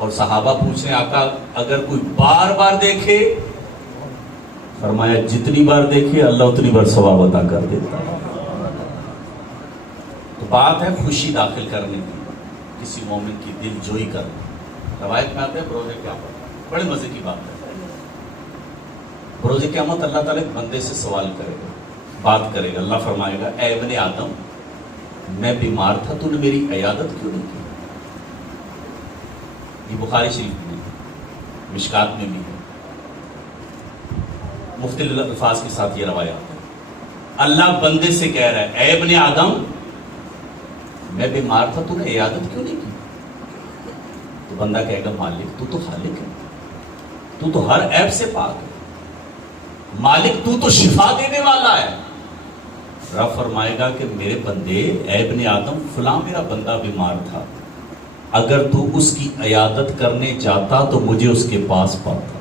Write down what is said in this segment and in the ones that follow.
اور صحابہ پوچھ رہے ہیں آقا اگر کوئی بار بار دیکھے، فرمایا جتنی بار دیکھے اللہ اتنی بار ثواب عطا کر دیتا ہے۔ تو بات ہے خوشی داخل کرنے کی، کسی مومن کی دل جوئی کرنا۔ روایت میں آتا ہے بروز قیامت، بڑے مزے کی بات ہے، بروز قیامت اللہ تعالیٰ ایک بندے سے سوال کرے گا، بات کرے گا۔ اللہ فرمائے گا اے ابن آدم، میں بیمار تھا تو نے میری عیادت کیوں نہیں کی؟ یہ بخاری شریف میں، مشکات میں بھی ہے، مختلف الفاظ کے ساتھ یہ روایات ہے۔ اللہ بندے سے کہہ رہا ہے اے ابن آدم، میں بیمار تھا تو نے عیادت کیوں نہیں کی؟ تو بندہ کہے گا مالک تو خالق ہے، تو ہر عیب سے پاک ہے، مالک تو شفا دینے والا ہے۔ رب فرمائے گا کہ میرے بندے، اے ابن آدم فلاں میرا بندہ بیمار تھا، اگر تو اس کی عیادت کرنے جاتا تو مجھے اس کے پاس پاتا۔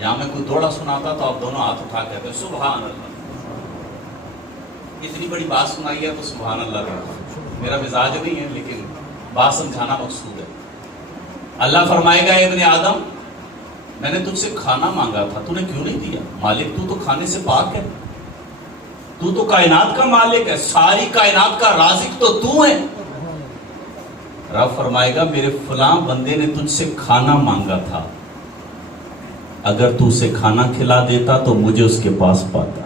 یہاں میں کوئی دوڑا سناتا تو آپ دونوں ہاتھ اٹھا کہتے ہیں سبحان اللہ، اتنی بڑی بات سنائی ہے تو سبحان اللہ کہتا۔ میرا مزاج نہیں ہے لیکن بات سمجھانا مقصود ہے۔ اللہ فرمائے گا اے ابن آدم، میں نے تجھ سے کھانا مانگا تھا تو نے کیوں نہیں دیا؟ مالک تو کھانے سے پاک ہے، تو کائنات کا مالک ہے، ساری کائنات کا رازق تو ہے۔ رب فرمائے گا میرے فلاں بندے نے تجھ سے کھانا مانگا تھا، اگر تو اسے کھانا کھلا دیتا تو مجھے اس کے پاس پاتا۔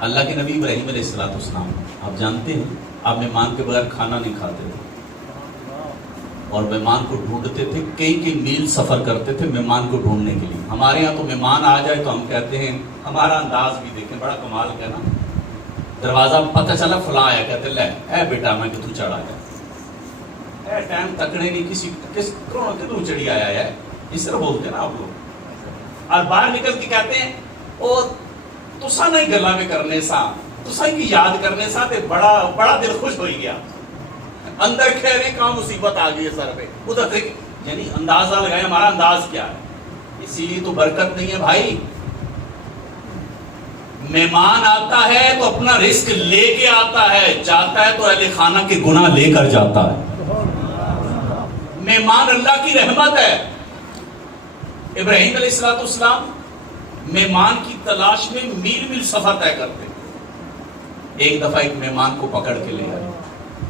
اللہ کے نبی ابراہیم علیہ السلام، آپ جانتے ہیں آپ مہمان کے بغیر کھانا نہیں کھاتے تھے، اور مہمان کو ڈھونڈتے تھے، کئی میل سفر کرتے تھے مہمان کو ڈھونڈنے کے لیے۔ ہمارے یہاں تو مہمان آ جائے تو ہم کہتے ہیں، ہمارا انداز بھی دیکھیں بڑا کمال کا نا، دروازہ پتہ چلا فلاں آیا، کہتے لے اے بیٹا میں کہ تو چڑھا جا، اے ٹائم تکڑے نہیں کسی تو چڑھی آیا ہے، اس طرح بولتے نا آپ لوگ، اور باہر نکل کے کہتے ہیں او تسا نہیں گلا میں کرنے سا، تسا کی یاد کرنے سا تے بڑا دل خوش ہوئی گیا، اندر کہہ رہے کہاں مصیبت آ گئی ہے سر پہ، ادھر دیکھ، یعنی اندازہ لگائے ہمارا انداز کیا ہے۔ اسی لیے تو برکت نہیں ہے بھائی، مہمان آتا ہے تو اپنا رزق لے کے آتا ہے، جاتا ہے تو اہل خانہ کے گناہ لے کر جاتا ہے۔ مہمان اللہ کی رحمت ہے۔ ابراہیم علیہ السلام مہمان کی تلاش میں میل سفر طے کرتے، ایک دفعہ ایک مہمان کو پکڑ کے لے آئے،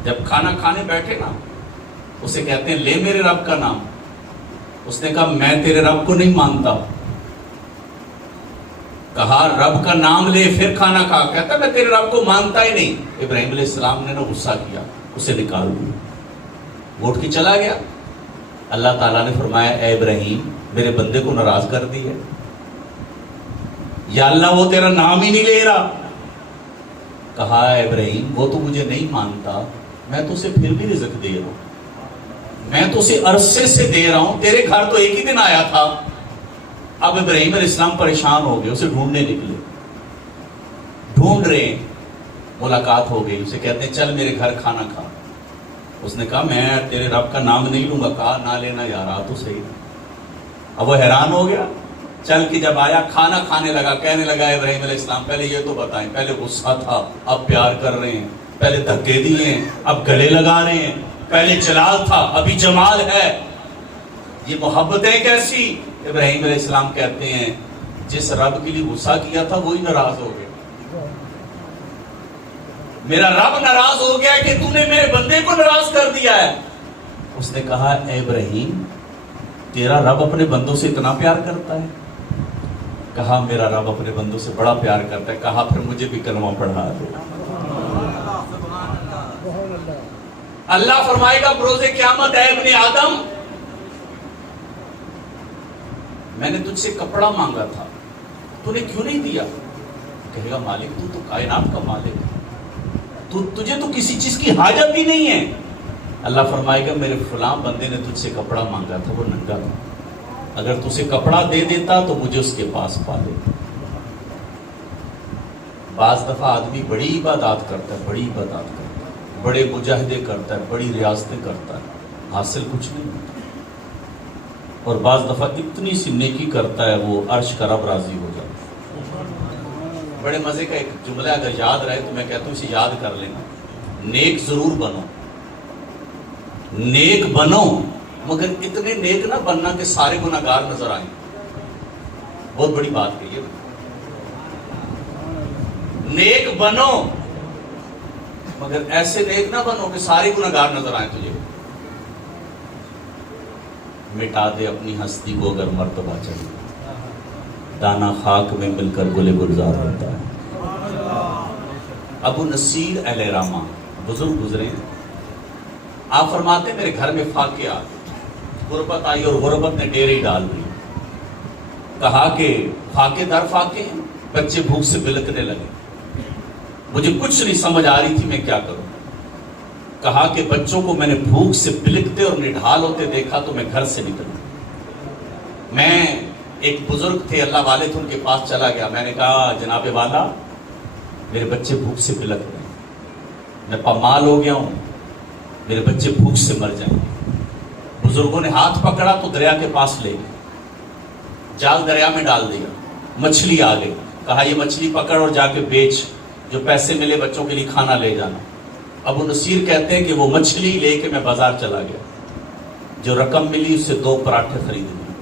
جب کھانا کھانے بیٹھے نا اسے کہتے ہیں لے میرے رب کا نام، اس نے کہا میں تیرے رب کو نہیں مانتا، کہا رب کا نام لے پھر کھانا کھا، کہتا میں تیرے رب کو مانتا ہی نہیں۔ ابراہیم علیہ السلام نے نا غصہ کیا، اسے نکال دیا، اٹھ کے چلا گیا۔ اللہ تعالیٰ نے فرمایا اے ابراہیم میرے بندے کو ناراض کر دی ہے، یا اللہ وہ تیرا نام ہی نہیں لے رہا۔ کہا اے ابراہیم وہ تو مجھے نہیں مانتا، میں تو اسے پھر بھی رزق دے رہا ہوں، میں تو اسے عرصے سے دے رہا ہوں، تیرے گھر تو ایک ہی دن آیا تھا۔ اب ابراہیم علیہ السلام پریشان ہو گئے، اسے ڈھونڈنے نکلے، ڈھونڈ رہے ہیں، ملاقات ہو گئی، اسے کہتے ہیں چل میرے گھر کھانا کھا۔ اس نے کہا میں تیرے رب کا نام نہیں لوں گا، کہا نہ لینا یار، آ تو صحیح۔ اب وہ حیران ہو گیا، چل کے جب آیا کھانا کھانے لگا، کہنے لگا ابراہیم علیہ السلام پہلے یہ تو بتائیں، پہلے غصہ تھا اب پیار کر رہے ہیں، پہلے دھکے دیے ہیں اب گلے لگا رہے ہیں، پہلے جلال تھا ابھی جمال ہے، یہ محبتیں کیسی؟ ابراہیم علیہ السلام کہتے ہیں جس رب کے لیے غصہ کیا تھا وہی ناراض ہو گیا، میرا رب ناراض ہو گیا کہ تو نے میرے بندے کو ناراض کر دیا ہے۔ اس نے کہا اے ابراہیم تیرا رب اپنے بندوں سے اتنا پیار کرتا ہے؟ کہا میرا رب اپنے بندوں سے بڑا پیار کرتا ہے۔ کہا پھر مجھے بھی کلمہ پڑھا دو۔ اللہ فرمائے گا بروز قیامت اے ابن آدم میں نے تجھ سے کپڑا مانگا تھا تو نے کیوں نہیں دیا؟ کہے گا مالک تو کائنات کا مالک ہے، تجھے تو کسی چیز کی حاجت ہی نہیں ہے۔ اللہ فرمائے گا میرے فلاں بندے نے تجھ سے کپڑا مانگا تھا، وہ ننگا تھا، اگر تو اسے کپڑا دے دیتا تو مجھے اس کے پاس پا لیتا۔ بعض دفعہ آدمی بڑی عبادات کرتا ہے، بڑی عبادات کرتا ہے، بڑے مجاہدے کرتا ہے، بڑی ریاستیں کرتا ہے، حاصل کچھ نہیں ہوتا، اور بعض دفعہ اتنی سی نیکی کرتا ہے وہ عرش کا رب راضی ہو جاتا ہے۔ بڑے مزے کا ایک جملہ اگر یاد رہے تو میں کہتا ہوں اسے یاد کر لینا، نیک ضرور بنو، نیک بنو، مگر اتنے نیک نہ بننا کہ سارے گناہگار نظر آئیں۔ بہت بڑی بات کہی ہے، نیک بنو مگر ایسے نیک نہ بنو کہ سارے گناہگار نظر آئیں تجھے۔ مٹا دے اپنی ہستی کو اگر مرتبہ چاہیے، دانا خاک میں مل کر گلے گلزار ہوتا ہے۔ ابو نصیر علیہ رحمہ بزرگ گزرے ہیں، آپ فرماتے ہیں میرے گھر میں فاقے آ گئے، غربت آئی اور غربت نے ڈیرے ڈال دی۔ کہا کہ فاقے در فاقے ہیں، بچے بھوک سے بلکنے لگے، مجھے کچھ نہیں سمجھ آ رہی تھی میں کیا کروں۔ کہا کہ بچوں کو میں نے بھوک سے بلکتے اور نڈھال ہوتے دیکھا تو میں گھر سے نکلا۔ میں ایک بزرگ تھے، اللہ والے تھے، ان کے پاس چلا گیا۔ میں نے کہا جناب والا میرے بچے بھوک سے بلک رہے ہیں، میں پامال ہو گیا ہوں، میرے بچے بھوک سے مر جائیں گے۔ بزرگوں نے ہاتھ پکڑا تو دریا کے پاس لے گئے، جال دریا میں ڈال دیا، مچھلی آ گئی، کہا یہ مچھلی پکڑ اور جا کے بیچ، جو پیسے ملے بچوں کے لیے کھانا لے جانا۔ ابو نصیر کہتے ہیں کہ وہ مچھلی لے کے میں بازار چلا گیا، جو رقم ملی اس سے 2 پراٹھے خرید لیے۔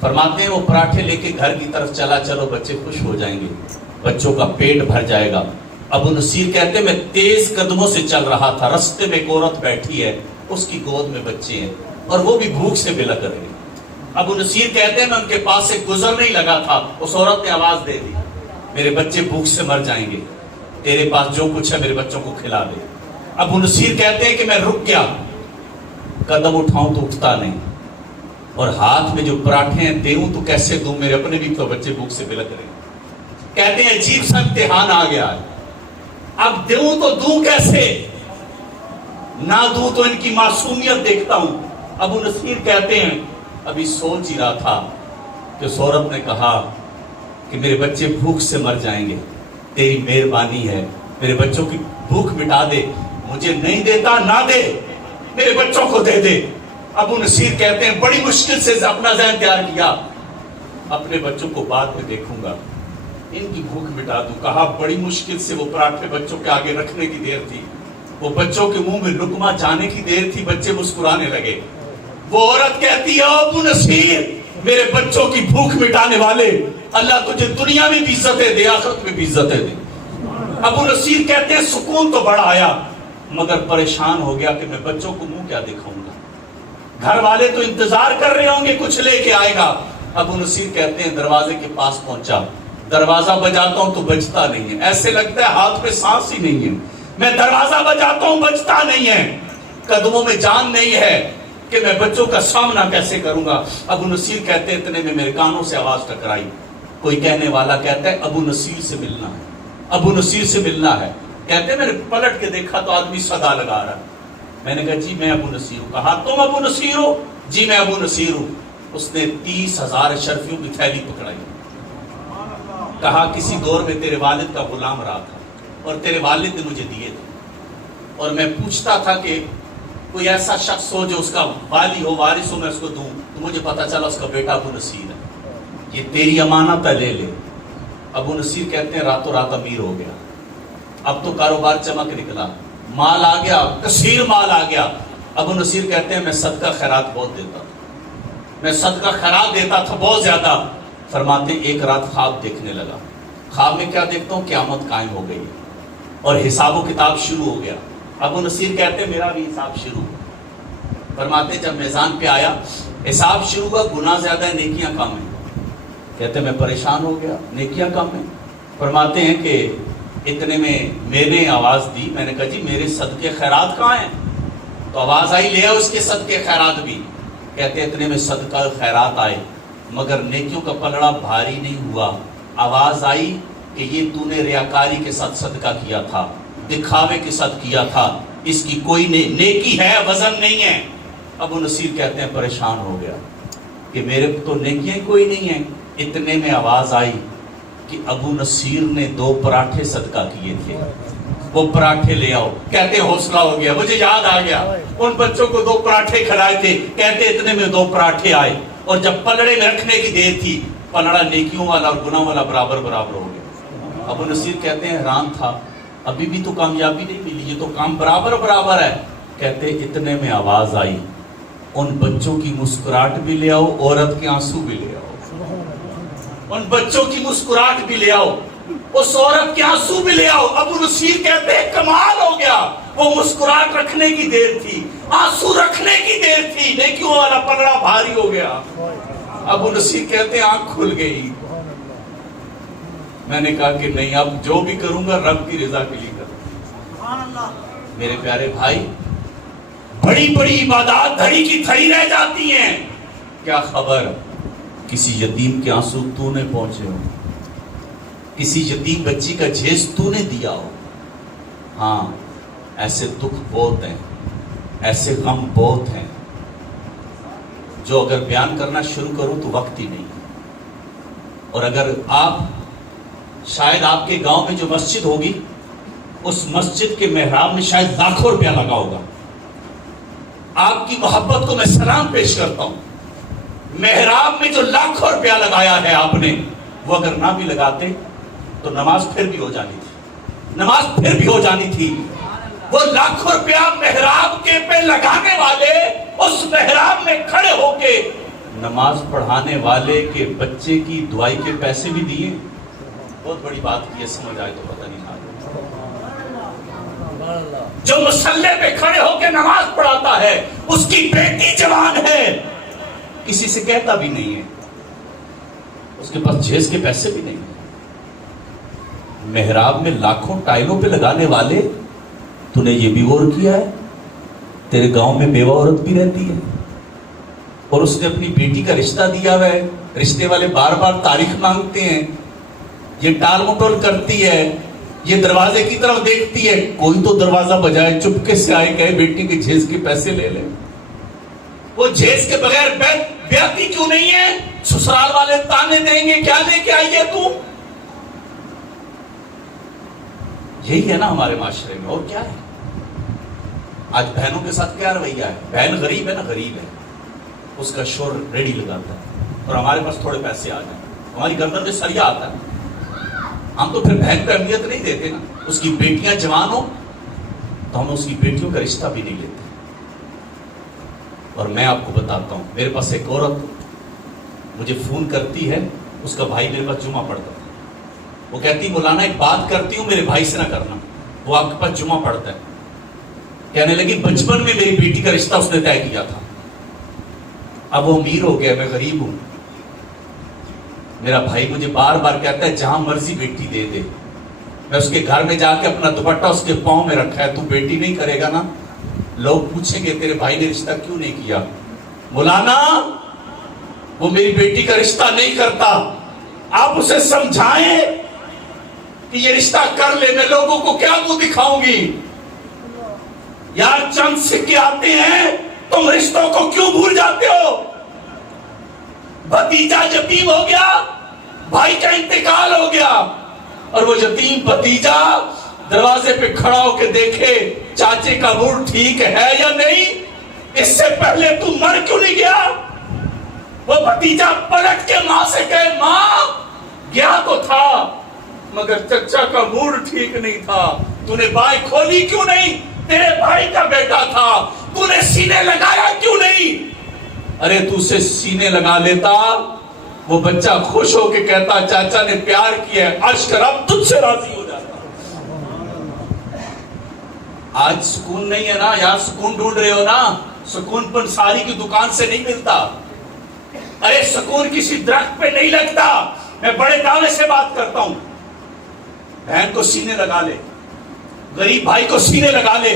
فرماتے ہیں وہ پراٹھے لے کے گھر کی طرف چلا، چلو بچے خوش ہو جائیں گے، بچوں کا پیٹ بھر جائے گا۔ ابو نصیر کہتے ہیں میں تیز قدموں سے چل رہا تھا، رستے میں ایک عورت بیٹھی ہے، اس کی گود میں بچے ہیں اور وہ بھی بھوک سے بلک رہے ہیں۔ ابو نصیر کہتے ہیں میں ان کے پاس سے گزر نہیں لگا تھا، اس عورت نے آواز دے دی میرے بچے بھوک سے مر جائیں گے، تیرے پاس جو کچھ ہے میرے بچوں کو کھلا دے۔ ابو نصیر کہتے ہیں کہ میں رک گیا، قدم اٹھاؤں تو اٹھتا نہیں، اور ہاتھ میں جو پراٹھے ہیں دیوں تو کیسے دوں، میرے اپنے بھی تو بچے بھوک سے بلک رہے ہیں۔ کہتے ہیں عجیب سا امتحان آ گیا ہے، اب دیوں تو دوں کیسے، نہ دوں تو ان کی معصومیت دیکھتا ہوں۔ ابو نصیر کہتے ہیں ابھی سوچ ہی رہا تھا کہ اس عورت نے کہا کہ میرے بچے بھوک سے مر جائیں گے، تیری مہربانی ہے میرے بچوں کی بھوک مٹا دے، مجھے نہیں دیتا نہ دے، میرے بچوں کو دے دے۔ ابو نصیر کہتے ہیں بڑی مشکل سے اپنا ذہن تیار کیا، اپنے بچوں کو بعد میں دیکھوں گا، ان کی بھوک مٹا دوں۔ کہا بڑی مشکل سے وہ پراٹھے بچوں کے آگے رکھنے کی دیر تھی، وہ بچوں کے منہ میں لقمہ جانے کی دیر تھی، بچے مسکرانے لگے۔ وہ عورت کہتی ہے ابو نصیر میرے بچوں کی بھوک مٹانے والے، اللہ تجھے دنیا میں بھی عزتیں دے، آخرت میں بھی عزتیں دے۔ ابو نصیر کہتے ہیں سکون تو بڑا آیا مگر پریشان ہو گیا کہ میں بچوں کو منہ کیا دکھاؤں گا، گھر والے تو انتظار کر رہے ہوں گے کچھ لے کے آئے گا۔ ابو نصیر کہتے ہیں دروازے کے پاس پہنچا، دروازہ بجاتا ہوں تو بجتا نہیں ہے، ایسے لگتا ہے ہاتھ میں سانس ہی نہیں ہے، میں دروازہ بجاتا ہوں بجتا نہیں ہے، قدموں میں جان نہیں ہے کہ میں بچوں کا سامنا کیسے کروں گا۔ ابو نصیر کہتے ہیں اتنے میں میرے کانوں سے آواز ٹکرائی، کوئی کہنے والا کہتا ہے ابو نصیر سے ملنا ہے، ابو نصیر سے ملنا ہے۔ کہتے ہیں میں نے پلٹ کے دیکھا تو آدمی صدا لگا رہا، میں نے کہا جی میں ابو نصیر ہوں۔ کہا تم ابو نصیر ہو؟ جی میں ابو نصیر ہوں۔ اس نے 30,000 اشرفیوں کی تھیلی پکڑائی، کہا کسی دور میں تیرے والد کا غلام رہا تھا اور تیرے والد نے مجھے دیے تھے، اور میں پوچھتا تھا کہ کوئی ایسا شخص ہو جو اس کا والی ہو، وارث ہو، میں اس کو دوں، تو مجھے پتا چلا اس کا بیٹا ابو نصیر ہے، یہ تیری امانت ہے لے لے۔ ابو نصیر کہتے ہیں راتوں رات امیر ہو گیا، اب تو کاروبار چمک نکلا، مال آ گیا، کثیر مال آ گیا۔ ابو نصیر کہتے ہیں میں صدقہ خیرات بہت دیتا تھا، میں صدقہ خیرات دیتا تھا بہت زیادہ۔ فرماتے ہیں ایک رات خواب دیکھنے لگا، خواب میں کیا دیکھتا ہوں قیامت قائم ہو گئی اور حساب و کتاب شروع ہو گیا۔ ابو نصیر کہتے ہیں میرا بھی حساب شروع ہوا۔ فرماتے ہیں جب میزان پہ آیا حساب شروع ہوا، گناہ زیادہ ہے نیکیاں کم ہیں۔ کہتے ہیں میں پریشان ہو گیا، نیکیاں کم ہیں۔ فرماتے ہیں کہ اتنے میں میں نے آواز دی، میں نے کہا جی میرے صدقے خیرات کہاں ہیں؟ تو آواز آئی لے آؤ اس کے صدقے خیرات بھی۔ کہتے ہیں اتنے میں صدقہ خیرات آئے مگر نیکیوں کا پلڑا بھاری نہیں ہوا۔ آواز آئی کہ یہ تو نے ریاکاری کے ساتھ صدقہ کیا تھا، دکھاوے کے ساتھ کیا تھا، اس کی کوئی نیکی ہے وزن نہیں ہے۔ ابو نصیر کہتے ہیں پریشان ہو گیا کہ میرے تو نیکیاں کوئی نہیں ہیں۔ اتنے میں آواز آئی کہ ابو نصیر نے 2 پراٹھے صدقہ کیے تھے، وہ پراٹھے لے آؤ۔ کہتے ہیں حوصلہ ہو گیا، مجھے یاد آ گیا ان بچوں کو 2 پراٹھے کھلائے تھے۔ کہتے اتنے میں 2 پراٹھے آئے اور جب پلڑے میں رکھنے کی دیر تھی پلڑا نیکیوں والا اور گناہ والا برابر برابر ہو گیا۔ ابو نصیر کہتے ہیں حیران تھا، ابھی بھی تو کامیابی نہیں ملی، یہ تو کام برابر برابر ہے. کہتے اتنے میں آواز آئی, ان بچوں کی مسکراہٹ بھی لے آؤ, عورت کے آنسو بھی لے آؤ. ان بچوں کی مسکراہٹ بھی لے آؤ, اس عورت کے آنسو بھی لے آؤ. ابو نصیر کہتے ہیں کمال ہو گیا. وہ مسکراہٹ رکھنے کی دیر تھی, آنسو رکھنے کی دیر تھی, نیکیوں والا پلڑا بھاری ہو گیا. ابو نصیر کہتے ہیں آنکھ کھل گئی. میں نے کہا کہ نہیں, اب جو بھی کروں گا رب کی رضا کے لیے کروں. میرے پیارے بھائی, بڑی بڑی عبادات دھڑی کی دھڑی رہ جاتی ہیں. کیا خبر کسی یتیم کے آنسو تو نے پہنچے ہو, کسی یتیم بچی کا جھیز تو نے دیا ہو. ہاں, ایسے دکھ بہت ہیں, ایسے غم بہت ہیں جو اگر بیان کرنا شروع کروں تو وقت ہی نہیں. اور اگر آپ شاید آپ کے گاؤں میں جو مسجد ہوگی, اس مسجد کے محراب میں شاید لاکھوں روپیہ لگا ہوگا. آپ کی محبت کو میں سلام پیش کرتا ہوں. محراب میں جو لاکھوں روپیہ لگایا ہے آپ نے, وہ اگر نہ بھی لگاتے تو نماز پھر بھی ہو جانی تھی, نماز پھر بھی ہو جانی تھی. وہ لاکھوں روپیہ محراب کے پہ لگانے والے اس محراب میں کھڑے ہو کے نماز پڑھانے والے کے بچے کی دعائی کے پیسے بھی دیے. بہت بڑی بات کی ہے, سمجھ آئے تو پتہ نہیں. جو مصلے پہ کھڑے ہو کے نماز پڑھاتا ہے, اس کی بیٹی جوان ہے, کسی سے کہتا بھی نہیں ہے, اس کے پاس جھیز کے پیسے بھی نہیں ہیں. محراب میں لاکھوں ٹائلوں پہ لگانے والے, تو نے یہ بھی غور کیا ہے تیرے گاؤں میں بیوہ عورت بھی رہتی ہے اور اس نے اپنی بیٹی کا رشتہ دیا ہوا ہے. رشتے والے بار بار تاریخ مانگتے ہیں, یہ ٹال مٹول کرتی ہے, یہ دروازے کی طرف دیکھتی ہے, کوئی تو دروازہ بجائے چپکے سے آئے کہے بیٹی کے جھیز کے پیسے لے لے. وہ جھیز کے بغیر بیعتی کیوں نہیں ہے؟ سسرال والے تانے دیں گے, کیا لے کے آئی ہے تو. یہی ہے نا ہمارے معاشرے میں, اور کیا ہے. آج بہنوں کے ساتھ کیا رویہ ہے؟ بہن غریب ہے نا, غریب ہے, اس کا شور ریڈی لگاتا ہے, اور ہمارے پاس تھوڑے پیسے آ جائیں, ہماری گردن میں سریا آتا ہے, ہم تو پھر بہن پہ اہمیت نہیں دیتے نا. اس کی بیٹیاں جوان ہو تو ہم اس کی بیٹیوں کا رشتہ بھی نہیں لیتے. اور میں آپ کو بتاتا ہوں, میرے پاس ایک عورت مجھے فون کرتی ہے, اس کا بھائی میرے پاس جمعہ پڑھتا ہے. وہ کہتی مولانا ایک بات کرتی ہوں, میرے بھائی سے نہ کرنا, وہ آپ کے پاس جمعہ پڑھتا ہے. کہنے لگی بچپن میں میری بیٹی کا رشتہ اس نے طے کیا تھا, اب وہ امیر ہو گیا, میں غریب ہوں. میرا بھائی مجھے بار بار کہتا ہے جہاں مرضی بیٹی دے دے. میں اس کے گھر میں جا کے اپنا دوپٹہ اس کے پاؤں میں رکھا ہے, تو بیٹی نہیں کرے گا نا, لوگ پوچھیں گے تیرے بھائی نے رشتہ کیوں نہیں کیا. مولانا وہ میری بیٹی کا رشتہ نہیں کرتا, آپ اسے سمجھائیں کہ یہ رشتہ کر لے. میں لوگوں کو کیا منہ دکھاؤں گی یار, چند سکے آتے ہیں, تم رشتوں کو کیوں بھول جاتے ہو. بھتیجا یتیم ہو گیا, بھائی کا انتقال ہو گیا, اور وہ یتیم بھتیجا دروازے پہ کھڑا ہو کے دیکھے چاچے کا موڈ ٹھیک ہے یا نہیں, اس سے پہلے تو مر کیوں نہیں گیا. وہ بھتیجا پلٹ کے ماں سے کہے ماں گیا تو تھا مگر چچا کا موڈ ٹھیک نہیں تھا, تو نے بائیں کھولی کیوں نہیں, تیرے بھائی کا بیٹا تھا, تو نے سینے لگایا کیوں نہیں. ارے تو اسے سینے لگا لیتا, وہ بچہ خوش ہو کے کہتا چاچا نے پیار کیا ہے, عرش کا رب تجھ سے راضی ہو جاتا. آج سکون نہیں ہے نا یار, سکون ڈھونڈ رہے ہو نا, سکون پنساری کی دکان سے نہیں ملتا. ارے سکون کسی درخت پہ نہیں لگتا. میں بڑے دعوے سے بات کرتا ہوں, بہن کو سینے لگا لے, غریب بھائی کو سینے لگا لے.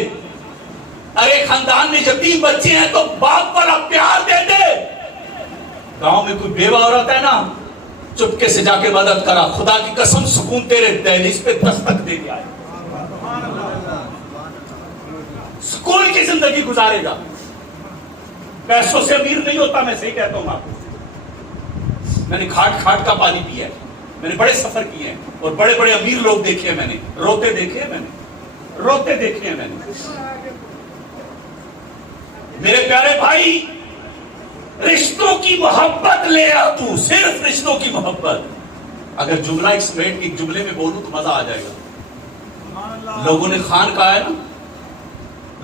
ارے خاندان میں یتیم بچے ہیں تو باپ والا پیار دے دے. گاؤں میں کوئی بیوہ عورت ہے نا, چپکے سے جا کے مدد کرا, خدا کی قسم سکون تیرے دہلیز پہ دستک دے دیا ہے. سکون کی زندگی گزارے گا. پیسوں سے امیر نہیں ہوتا, میں صحیح کہتا ہوں آپ کو. میں نے کھاٹ کھاٹ کا پانی پیا ہے, میں نے بڑے سفر کیے ہیں, اور بڑے بڑے امیر لوگ دیکھے ہیں, میں نے روتے دیکھے ہیں, میں نے روتے دیکھے ہیں. میں نے میرے پیارے بھائی, رشتوں کی محبت لے آ, تو صرف رشتوں کی محبت. اگر جملہ ایک سمیٹ ایک جملے میں بولوں تو مزہ آ جائے گا. لوگوں نے خان کہا ہے نا,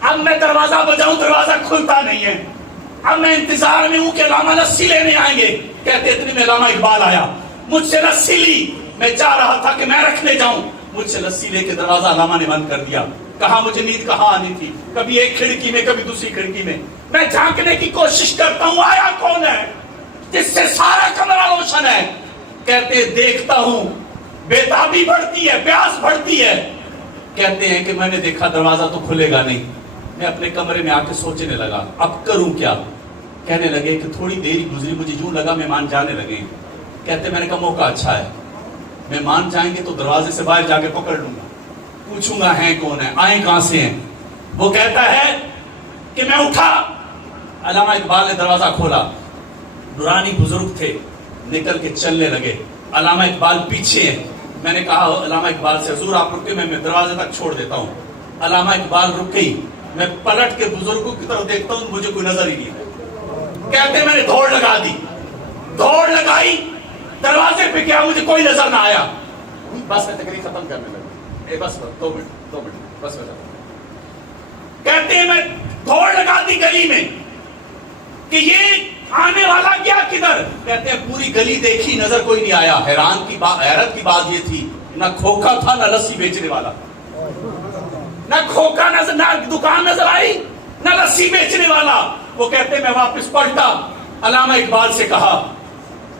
اب میں دروازہ بجاؤں دروازہ کھلتا نہیں ہے. اب میں انتظار میں ہوں کہ علامہ لسی لینے آئیں گے. کہتے اتنے میں علامہ اقبال آیا, مجھ سے لسی لی. میں چاہ رہا تھا کہ میں رکھنے جاؤں, مجھ سے لسی لے کے دروازہ علامہ نے بند کر دیا. کہا مجھے نیند کہاں آنی تھی, کبھی ایک کھڑکی میں کبھی دوسری کھڑکی میں. میں جھانکنے کی کوشش کرتا ہوں آیا کون ہے جس سے سارا کمرہ روشن ہے. کہتے دیکھتا ہوں, بےتابی بڑھتی ہے, پیاس بڑھتی ہے. کہتے ہیں کہ میں نے دیکھا دروازہ تو کھلے گا نہیں. میں اپنے کمرے میں آ کے سوچنے لگا اب کروں کیا. کہنے لگے کہ تھوڑی دیر گزری, مجھے یوں لگا مہمان جانے لگے. کہتے میں نے کہا موقع اچھا ہے, مہمان جائیں گے تو دروازے سے باہر جا کے پکڑ لوں گا, پوچھوں گا ہیں کون ہیں, آئیں کہاں سے ہیں. وہ کہتا ہے کہ میں اٹھا, علامہ اقبال نے دروازہ کھولا. نورانی بزرگ تھے, نکل کے چلنے لگے. علامہ اقبال پیچھے ہیں. میں نے کہا علامہ اقبال سے حضور آپ رکے, میں دروازے تک چھوڑ دیتا ہوں. علامہ اقبال رک گئی. میں پلٹ کے بزرگوں کی طرف دیکھتا ہوں, مجھے کوئی نظر ہی نہیں. کہتے میں نے دوڑ لگا دی, دوڑ لگائی, دروازے پہ کیا مجھے کوئی نظر نہ آیا. بس میں تقریر ختم کرنے لگا, بس 2 منٹ بس. کہتے ہیں میں دوڑ لگا دی گلی میں کہ یہ آنے والا کیا کدھر. کہتے ہیں پوری گلی دیکھی, نظر کوئی نہیں آیا. حیرت کی بات یہ تھی, نہ کھوکھا تھا نہ لسی بیچنے والا. نہ کھوکھا نظر, نہ دکان نظر آئی, نہ لسی بیچنے والا. وہ کہتے میں واپس پلٹا, علامہ اقبال سے کہا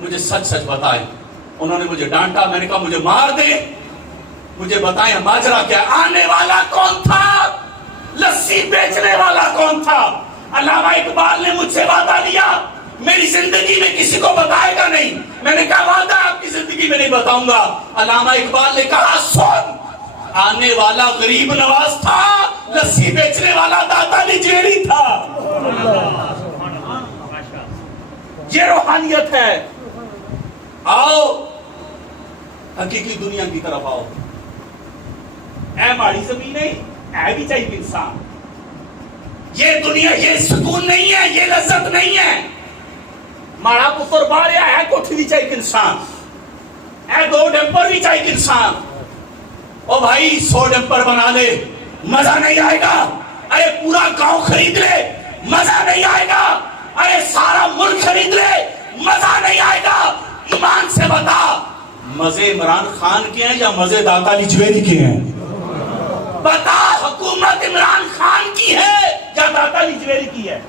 مجھے سچ سچ بتائیں. انہوں نے مجھے ڈانٹا. میں نے کہا مجھے مار دے, مجھے بتائیں ماجرا کیا, آنے والا کون تھا, لسی بیچنے والا کون تھا. علامہ اقبال نے مجھ سے وعدہ لیا میری زندگی میں کسی کو بتائے گا نہیں. میں نے کہا وعدہ آپ کی زندگی میں نہیں بتاؤں گا. علامہ اقبال نے کہا سن, آنے والا غریب نواز تھا, لسی بیچنے والا داتا نجیڑی تھا. یہ روحانیت ہے. آؤ حقیقی دنیا کی طرف آؤ. اے ماڑی زمین ہے بھی چاہیے انسان. یہ دنیا یہ سکون نہیں ہے, یہ لذت نہیں ہے. ماڑا پتر باریا ہے کوٹھی بھی چاہیے انسان, اے 2 ڈمپر بھی چاہیے انسان. او بھائی 100 ڈمپر بنا لے مزہ نہیں آئے گا. ارے پورا گاؤں خرید لے مزہ نہیں آئے گا. ارے سارا ملک خرید لے مزہ نہیں آئے گا. ایمان سے بتا, مزے عمران خان کے ہیں یا مزے داتا علی جویری کے ہیں؟ بتا, حکومت عمران خان کی ہے یا داتا علی جویری کی ہے؟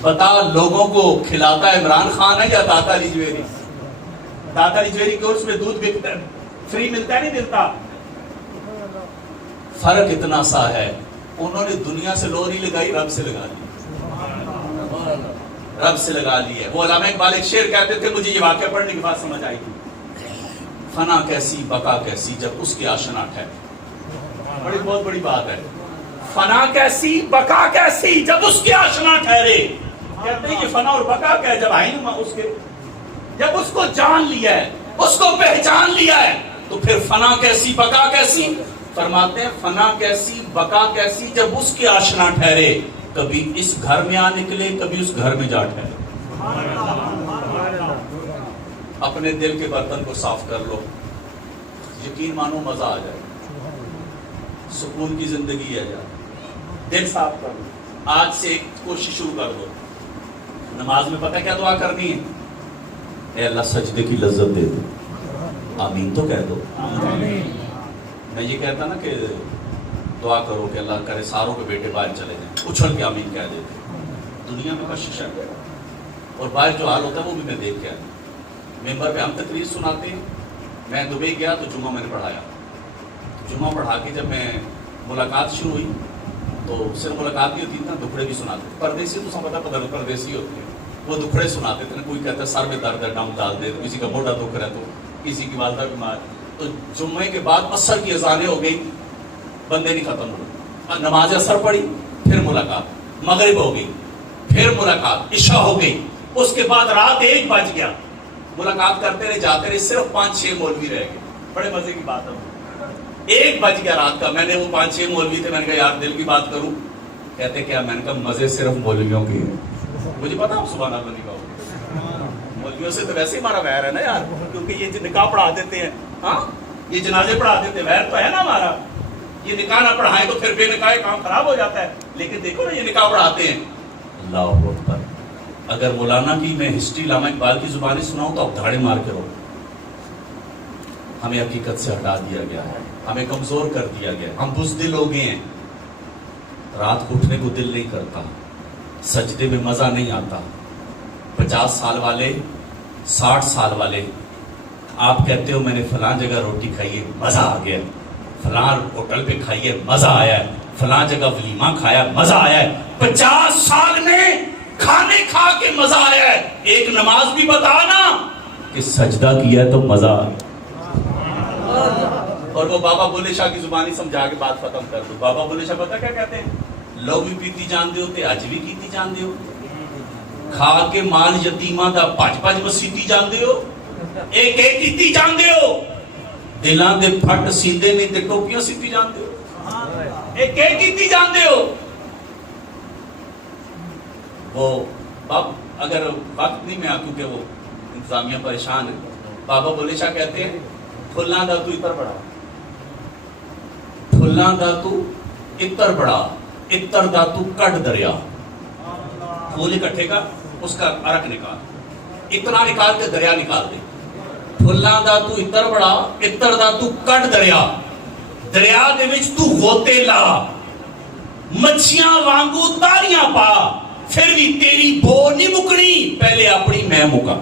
بتا, لوگوں کو کھلاتا ہے عمران خان ہے یا داتا علی جویری؟ داتا علی جویری کے اس میں دودھ بکتا ہے, فری ملتا ہے نہیں ملتا. فرق اتنا سا ہے, انہوں نے دنیا سے لو نہیں لگائی, رب سے لگا لی. رب سے لگا لی ہے. وہ علامہ اقبال ایک شعر کہتے تھے, مجھے یہ واقعہ پڑھنے کے بعد سمجھ آئی تھی. فنا کیسی بقا کیسی جب اس کی آشنا ٹھہرے. بہت بڑی بات ہے. فنا کیسی بقا کیسی جب اس کی آشنا ٹھہرے. کہتے ہیں کہ فنا اور بقا کیا ہے, جب آئین اس کے, جب اس کو جان لیا ہے, اس کو پہچان لیا ہے, تو پھر فنا کیسی بقا کیسی. فرماتے ہیں فنا کیسی بقا کیسی جب اس کی آشنا ٹھہرے. کبھی اس گھر میں آ نکلے, کبھی اس گھر میں جا ٹھہرے. اپنے دل کے برتن کو صاف کر لو, یقین مانو مزہ آ جائے, سکون کی زندگی آ جائے. دل صاف کر لو. آج سے ایک کوشش شروع کر دو. نماز میں پتہ کیا دعا کرنی ہے؟ اے اللہ سجدے کی لذت دے دو. آمین تو کہہ دو. میں یہ کہتا نا کہ دعا کرو کہ اللہ کرے ساروں کے بیٹے باہر چلے جائیں, اچھل کے آمین کہہ دیتے. دنیا میں کشش ہے اور باہر جو حال ہوتا ہے وہ بھی میں دیکھ کے آیا. ممبر پہ ہم تقریر سناتے ہیں. میں دبئی گیا تو جمعہ میں نے پڑھایا. جمعہ پڑھا کے جب میں ملاقات شروع ہوئی تو صرف ملاقات نہیں ہوتی نا, دکھڑے بھی سناتے. پردیسی تو سب پتہ پردیسی ہوتے ہیں, وہ دکھڑے سناتے تھے نا. کوئی کہتا ہے سر میں درد ہے ڈاؤن ڈال دے, کسی کا موٹا دکھ رہا ہے, تو کسی کی والدہ بیمار. تو جمعے کے بعد عصر کی اذانیں ہو گئی, بندے نہیں ختم ہوئے. نماز عصر پڑھی, پھر ملاقات. مغرب ہو گئی, پھر ملاقات. عشاء ہو گئی. اس کے بعد رات 1 بج گیا. ملاقات کرتے رہے, جاتے رہے. صرف 5-6 مولوی رہ گئے. بڑے مزے کی بات ہے. 1 بج گیا رات کا. میں نے وہ 5-6 مولوی تھے, میں نے کہا یار دل کی بات کروں. کہتے کیا؟ میں نے کہا مزے صرف مولویوں کی ہیں. مجھے پتا آپ سبحان اللہ نہیں کہو. مولویوں سے تو ویسے ہی ہمارا ویر ہے نا یار, کیونکہ یہ نکاح پڑھا دیتے ہیں, ہاں یہ جنازے پڑھا دیتے ہیں, ویر تو ہے نا ہمارا. یہ نکاح نہ پڑھائیں تو پھر بے نکاح کام خراب ہو جاتا ہے، لیکن دیکھو نا یہ نکاح پڑھاتے ہیں. اللہ اکبر. اگر مولانا کی میں ہسٹری علامہ اقبال کی زبانی سناؤں تو آپ دھاڑے مار کے رہو. ہمیں حقیقت سے ہٹا دیا گیا ہے، ہمیں کمزور کر دیا گیا، ہم بزدل ہو گئے ہیں. رات کو اٹھنے کو دل نہیں کرتا، سجدے میں مزہ نہیں آتا. 50 سال والے، 60 سال والے آپ کہتے ہو میں نے فلاں جگہ روٹی کھائی ہے مزہ آ گیا، فلاں ہوٹل پہ کھائی ہے مزہ آیا ہے، فلاں جگہ ولیمہ کھایا مزہ آیا ہے. 50 سال میں کھانے کھا کے مزہ آیا ہے. ایک نماز بھی بتا نا کہ سجدہ کیا ہے تو مزہ آیا. اور وہ بابا بولے شاہ کی زبانی سمجھا کے بات ختم کر دو. بابا بولے شاہ پتہ کیا کہتے ہیں؟ لو بھی پیتی جان دے ہوتے اج بھی کیتی جان دے ہو، کھا کے مال یتیماں دا پج پج مسیتی جان دے ہو، ایک ایک کیتی جان دے ہو. دلاں دے پھٹ سیدھے نہیں تے ٹوپیاں سیتی جان دے ہو، ایک ایک کیتی جان دے ہو. وہ باب اگر وقت نہیں میں کیونکہ وہ انتظامیہ پریشان ہے. بابا بولے شاہ کہتے ہیں پھلاں دا تو اتر بڑا، پھلاں دا تو اتر بڑا، اتر دا تو کٹ دریا. پھول اکٹھے کا اس کا عرق نکال، اتنا نکال کے دریا نکال دے. پھلاں دا تو اتر بڑا، اتر دا تو کٹ دریا. دریا دے وچ تو غوطے لا، مچھیاں وانگو تاریاں پا، پھر بھی تیری بو نہیں مکنی، پہلے اپنی میں مکا.